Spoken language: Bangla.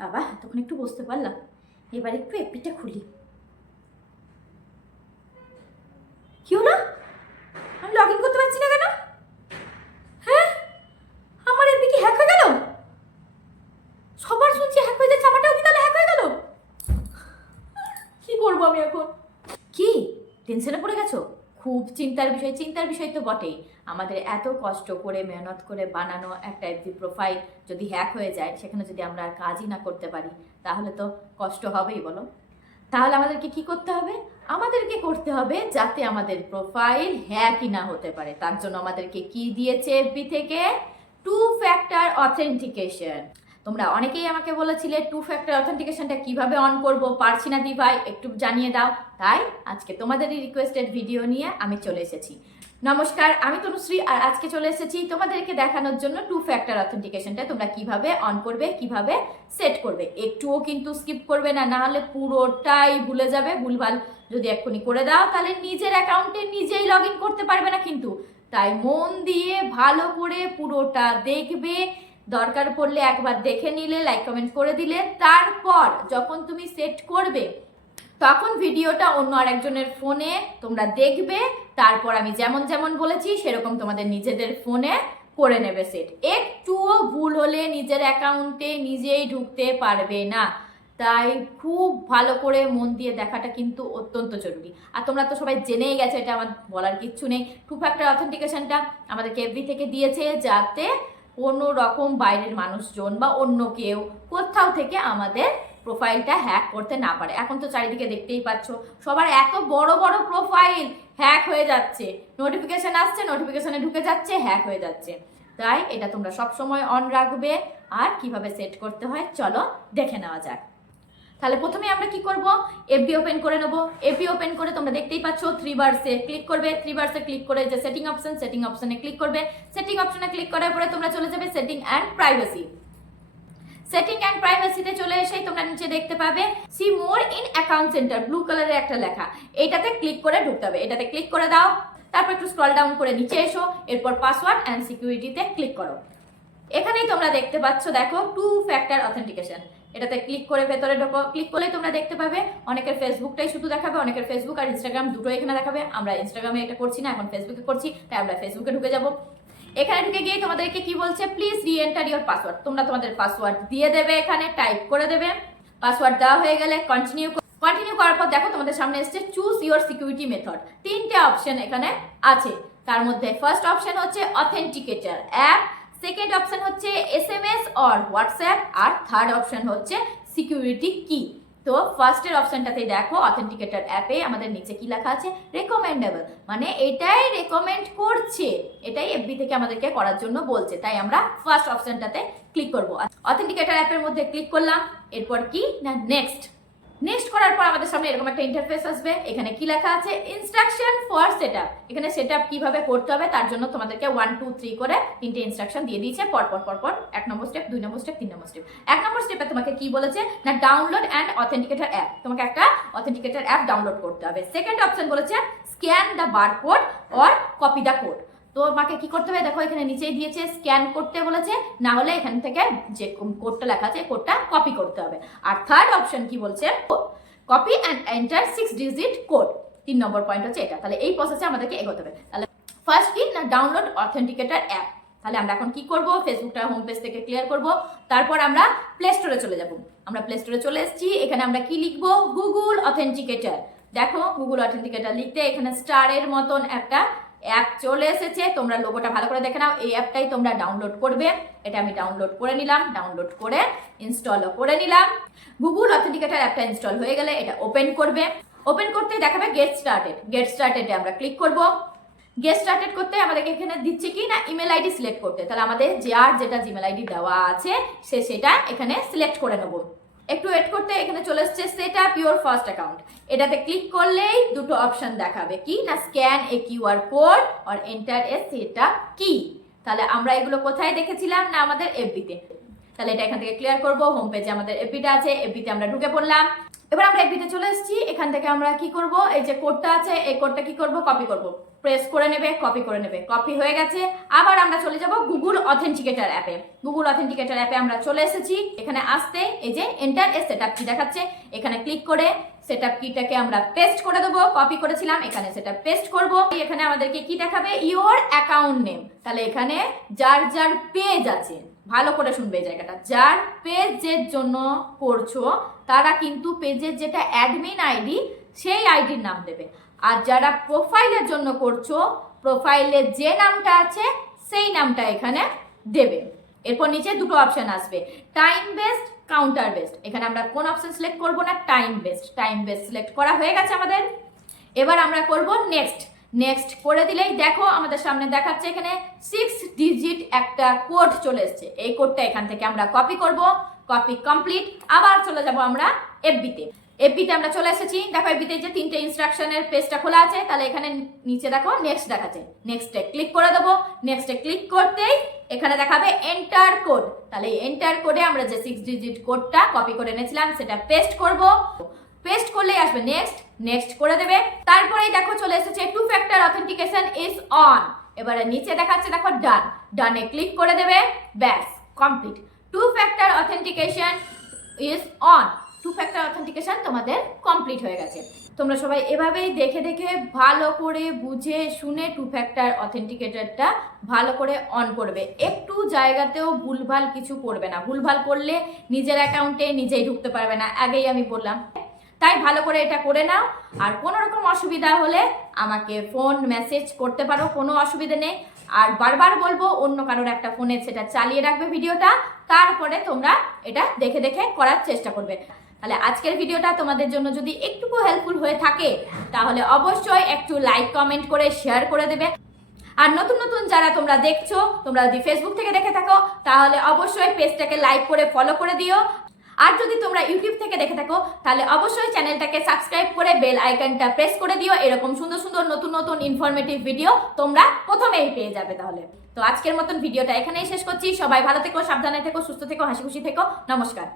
বাবা তখন একটু বসতে পারলাম। এবার একটু এপিটা খুলি। কি হলো? আমি লগ ইন করতে পারছি না কেন? হ্যাঁ? আমার এপি কি হ্যাক হয়ে গেল? সবার শুনছি হ্যাক হয়ে যাচ্ছে আমারটাও কি তাহলে হ্যাক হয়ে গেল? কি করব আমি এখন? কি? টেনশনে পড়ে গেছো? খুব চিন্তার বিষয়। চিন্তার বিষয় তো বটেই। আমাদের এত কষ্ট করে, মেহনত করে বানানো একটা এফবি প্রোফাইল যদি হ্যাক হয়ে যায়, সেখানে যদি আমরা আর কাজই না করতে পারি, তাহলে তো কষ্ট হবেই, বলো। তাহলে আমাদেরকে কি করতে হবে? আমাদেরকে করতে হবে যাতে আমাদের প্রোফাইল হ্যাকই না হতে পারে। তার জন্য আমাদেরকে কি দিয়েছে এফবি থেকে? টু ফ্যাক্টর অথেন্টিকেশন তোমরা অনেকেই আমাকে বলেছিলে টু ফ্যাক্টর অথেন্টিকেশনটা কীভাবে অন করব? পারছি না দিভাই, একটু জানিয়ে দাও। তাই আজকে তোমাদেরই রিকোয়েস্টেড ভিডিও নিয়ে আমি চলে এসেছি। নমস্কার, আমি তনুশ্রী আর আজকে চলে এসেছি তোমাদেরকে দেখানোর জন্য টু ফ্যাক্টর অথেন্টিকেশনটা তোমরা কীভাবে অন করবে, কীভাবে সেট করবে। একটুও কিন্তু স্কিপ করবে না না হলে পুরোটাই ভুলে যাবে। ভুলভাল যদি এক্ষুনি করে দাও, তাহলে নিজের অ্যাকাউন্টে নিজেই লগ করতে পারবে না কিন্তু। তাই মন দিয়ে ভালো করে পুরোটা দেখবে দরকার পড়লে একবার দেখে নিলে লাইক কমেন্ট করে দিলে। তারপর যখন তুমি সেট করবে, তখন ভিডিওটা অন্য আরেকজনের ফোনে তোমরা দেখবে। তারপর আমি যেমন যেমন বলেছি, সেরকম তোমাদের নিজেদের ফোনে করে নেবে সেট একটুও ভুল হলে নিজের অ্যাকাউন্টে নিজেই ঢুকতে পারবে না। তাই খুব ভালো করে মন দিয়ে দেখাটা কিন্তু অত্যন্ত জরুরি। আর তোমরা তো সবাই জেনেই গেছো, এটা আমার বলার কিচ্ছু নেই। টু ফ্যাক্টর অথেন্টিকেশনটা আমাদেরকে এফবি থেকে দিয়েছে যাতে কোনো রকম বাইরের মানুষজন বা অন্য কেউ কোথাও থেকে আমাদের প্রোফাইলটা হ্যাক করতে না পারে। এখন তো চারিদিকে দেখতেই পাচ্ছ, সবার এত বড় বড় প্রোফাইল হ্যাক হয়ে যাচ্ছে। নোটিফিকেশান আসছে নোটিফিকেশানে ঢুকে যাচ্ছে হ্যাক হয়ে যাচ্ছে। তাই এটা তোমরা সব সময় অন রাখবে। আর কীভাবে সেট করতে হয়, চলো দেখে নেওয়া যাক। তাহলে প্রথমে আমরা কি করব? এফবি ওপেন করে নেব। এফবি ওপেন করে তোমরা দেখতেই পাচ্ছ থ্রি বার্সে ক্লিক করবে। থ্রি বার্সে ক্লিক করে যে সেটিং অপশন সেটিং অপশনে ক্লিক করবে। সেটিং অপশনে ক্লিক করার পরে তোমরা চলে যাবে setting and privacy setting and প্রাইভেসিতে চলে এসেই তোমরা নিচে দেখতে পাবে see more in account center blue কালারের একটা লেখা। এইটাতে ক্লিক করে ঢুকতে হবে। এটাতে ক্লিক করে দাও। তারপর একটু স্ক্রল ডাউন করে নিচে এসো। এরপর পাসওয়ার্ড অ্যান্ড সিকিউরিটিতে ক্লিক করো। এখানেই তোমরা দেখতে পাচ্ছ, দেখো টু ফ্যাক্টর অথেন্টিকেশন এটাতে ক্লিক করে ভেতরে ঢোকো। ক্লিক করলেই তোমরা দেখতে পাবে, অনেকের ফেসবুকটাই শুধু দেখাবে, অনেকের ফেসবুক আর ইনস্টাগ্রাম দুটো এখানে দেখাবে। আমরা ইনস্টাগ্রামে এটা করছি না, এখন ফেসবুকে করছি, তাই আমরা ফেসবুকে ঢুকে যাব। এখানে ঢুকে গিয়ে তোমাদেরকে কি বলছে প্লিজ রি এন্টার ইউর পাসওয়ার্ড তোমরা তোমাদের পাসওয়ার্ড দিয়ে দেবে এখানে টাইপ করে দেবে। পাসওয়ার্ড দেওয়া হয়ে গেলে কন্টিনিউ কন্টিনিউ করার পর দেখো, তোমাদের সামনে এসছে চুজ ইউর সিকিউরিটি মেথড তিনটে অপশন এখানে আছে। তার মধ্যে ফার্স্ট অপশন হচ্ছে অথেন্টিকেটার অ্যাপ সেকেন্ড হচ্ছে S M S or WhatsApp R third option হচ্ছে সিকিউরিটি কি তো ফার্স্টের অপশানটাতে দেখো অথেন্টিকেটার অ্যাপে আমাদের নিচে কি লেখা আছে? রেকমেন্ডেবল মানে এটাই রেকমেন্ড করছে। এটাই এফবি থেকে আমাদেরকে করার জন্য বলছে। তাই আমরা ফার্স্ট অপশানটাতে ক্লিক করব। অথেন্টিকেটার অ্যাপের মধ্যে ক্লিক করলাম। এরপর কি? না নেক্সট নেক্সট করার পর আমাদের সামনে এরকম একটা ইন্টারফেস আসবে। এখানে কি লেখা আছে? ইনস্ট্রাকশন ফর সেটআপ এখানে সেটআপ কীভাবে করতে হবে? তার জন্য তোমাদেরকে ওয়ান টু থ্রি করে তিনটে ইনস্ট্রাকশন দিয়ে দিয়েছে। পর পর পর পর এক নম্বর স্টেপ দুই নম্বর স্টেপ তিন নম্বর স্টেপ এক নম্বর স্টেপে তোমাকে কি বলেছে? না ডাউনলোড অ্যান্ড অথেন্টিকেটার অ্যাপ তোমাকে একটা অথেন্টিকেটার অ্যাপ ডাউনলোড করতে হবে। সেকেন্ড অপশন বলেছে scan the barcode or copy the code তো আমাকে কি করতে হবে? দেখো এখানে নিচেই দিয়েছে স্ক্যান করতে বলেছে, না হলে এখান থেকে যে কোডটা লেখা আছে কোডটা কপি করতে হবে। আর থার্ড অপশন কি বলছে? Copy and enter six digit code তিন নম্বর পয়েন্ট হচ্ছে এটা। তাহলে এই প্রসেসে আমাদেরকে এগোতে হবে। তাহলে ফার্স্ট কি না ডাউনলোড অথেন্টিকেটার অ্যাপ তাহলে আমরা এখন কি করব? ফেসবুকটা হোম পেজ থেকে ক্লিয়ার করব। তারপর আমরা প্লে স্টোরে চলে যাব। আমরা প্লে স্টোরে চলে এসেছি। এখানে আমরা কি লিখব? গুগল অথেন্টিকেটার দেখো গুগল অথেন্টিকেটার লিখতে এখানে স্টারের মতন একটা অ্যাপ চলে এসেছে, তোমরা লোগোটা ভালো করে দেখে নাও। এই অ্যাপটাই তোমরা ডাউনলোড করবে। এটা আমি ডাউনলোড করে নিলাম ডাউনলোড করে ইনস্টলও করে নিলাম। গুগল অথেন্টিকেটার অ্যাপটা ইনস্টল হয়ে গেলে এটা ওপেন করবে। ওপেন করতে দেখাবে গেট স্টার্টেড গেট স্টার্টেডে আমরা ক্লিক করব। গেট স্টার্টেড করতে আমাদেরকে এখানে দিচ্ছে কি না ইমেল আইডি সিলেক্ট করতে। তাহলে আমাদের যার যেটা জিমেল আইডি দেওয়া আছে, সে সেটা এখানে সিলেক্ট করে নেব। একটু ওয়েট করতে এখানে চলে এসছে set up your first account এটাতে ক্লিক করলেই দুটো অপশন দেখাবে। কি? না স্ক্যান এ কিউআর কোড আর এন্টার এ সেট আপ কি তাহলে আমরা এগুলো কোথায় দেখেছিলাম? না, আমাদের এফবিতে তাহলে এটা এখান থেকে ক্লিয়ার করব। হোম পেজে আমাদের এফবিটা আছে এফবিতে আমরা ঢুকে পড়লাম। এবার আমরা এফবিতে চলে এসেছি। এখান থেকে আমরা কি করব? এই যে কোডটা আছে, এই কোডটা কি করব? কপি করব। প্রেস করে নেবে কপি করে নেবে। কপি হয়ে গেছে। আবার আমরা চলে যাব গুগল অথেন্টিকেটার অ্যাপে গুগল অথেন্টিকেটার অ্যাপে আমরা চলে এসেছি। এখানে আসতে এই যে এন্টার এ সেটআপ কি দেখাচ্ছে। এখানে ক্লিক করে সেটআপ কিটাকে আমরা পেস্ট করে দেবো। কপি করেছিলাম, এখানে সেটা পেস্ট করব। এখানে আমাদেরকে কি দেখাবে? ইওর অ্যাকাউন্ট নেম তাহলে এখানে যার যার পেজ আছে, ভালো করে শুনবে জায়গাটা। যার পেজের জন্য করছ, তারা কিন্তু পেজের যেটা অ্যাডমিন আইডি সেই আইডির নাম দেবে। আর যারা প্রোফাইলের জন্য করছ প্রোফাইলের যে নামটা আছে, সেই নামটা এখানে দেবে। এরপর নিচে দুটো অপশান আসবে টাইম বেসড কাউন্টার বেসড এখানে আমরা কোন অপশান সিলেক্ট করব না time based time based select করা হয়ে গেছে আমাদের। এবার আমরা করব নেক্সট নেক্সট করে দিলেই দেখো, আমাদের সামনে দেখাচ্ছে এখানে সিক্স ডিজিট একটা কোড চলে এসছে। এই কোডটা এখান থেকে আমরা কপি করব কপি কমপ্লিট আবার চলে যাব আমরা এফবিতে এফবিতে আমরা চলে এসেছি। দেখো এফবিতে যে তিনটে ইনস্ট্রাকশনের পেজটা খোলা আছে। তাহলে এখানে নিচে দেখো নেক্সট দেখাচ্ছে। নেক্সটে ক্লিক করে দেবো। নেক্সটে ক্লিক করতেই এখানে দেখাবে এন্টার কোড তাহলে এন্টার কোডে আমরা যে সিক্স ডিজিট কোডটা কপি করে এনেছিলাম, সেটা পেস্ট করব। পেস্ট করলেই আসবে নেক্সট নেক্সট করে দেবে। তারপরেই দেখো চলে এসেছে two factor authentication is on এবারে নিচে দেখাচ্ছে দেখো ডান ডানে ক্লিক করে দেবে। ব্যাস complete two factor authentication is on two factor authentication তোমাদের কমপ্লিট হয়ে গেছে। তোমরা সবাই এভাবেই দেখে দেখে, ভালো করে বুঝে শুনে টু ফ্যাক্টর অথেন্টিকেটরটা ভালো করে অন করবে। একটু জায়গাতেও ভুলভাল কিছু করবে না। ভুলভাল করলে নিজের অ্যাকাউন্টে নিজেই ঢুকতে পারবে না। আগেই আমি বললাম। তাই ভালো করে এটা করে নাও। আর কোনো রকম অসুবিধা হলে আমাকে ফোন মেসেজ করতে পারো, কোনো অসুবিধা নেই। আর বারবার বলব, অন্য কারোর একটা ফোনে সেটা চালিয়ে রাখবে ভিডিওটা। তারপরে তোমরা এটা দেখে দেখে করার চেষ্টা করবে। তাহলে আজকের ভিডিওটা তোমাদের জন্য যদি একটুকু হেল্পফুল হয়ে থাকে, তাহলে অবশ্যই একটু লাইক কমেন্ট করে শেয়ার করে দেবে। আর নতুন নতুন যারা তোমরা দেখছ, তোমরা যদি ফেসবুক থেকে দেখে থাকো, তাহলে অবশ্যই পেজটাকে লাইক করে ফলো করে দিও। আর যদি তোমরা ইউটিউব থেকে দেখে থাকো, তাহলে অবশ্যই চ্যানেলটাকে সাবস্ক্রাইব করে বেল আইকনটা প্রেস করে দিও। এরকম সুন্দর সুন্দর নতুন নতুন ইনফরমেটিভ ভিডিও তোমরা প্রথমেই পেয়ে যাবে তাহলে। তো আজকের মতন ভিডিওটা এখানেই শেষ করছি। সবাই ভালো থেকো, সাবধানে থেকো, সুস্থ থেকো, হাসি খুশি থেকো। নমস্কার।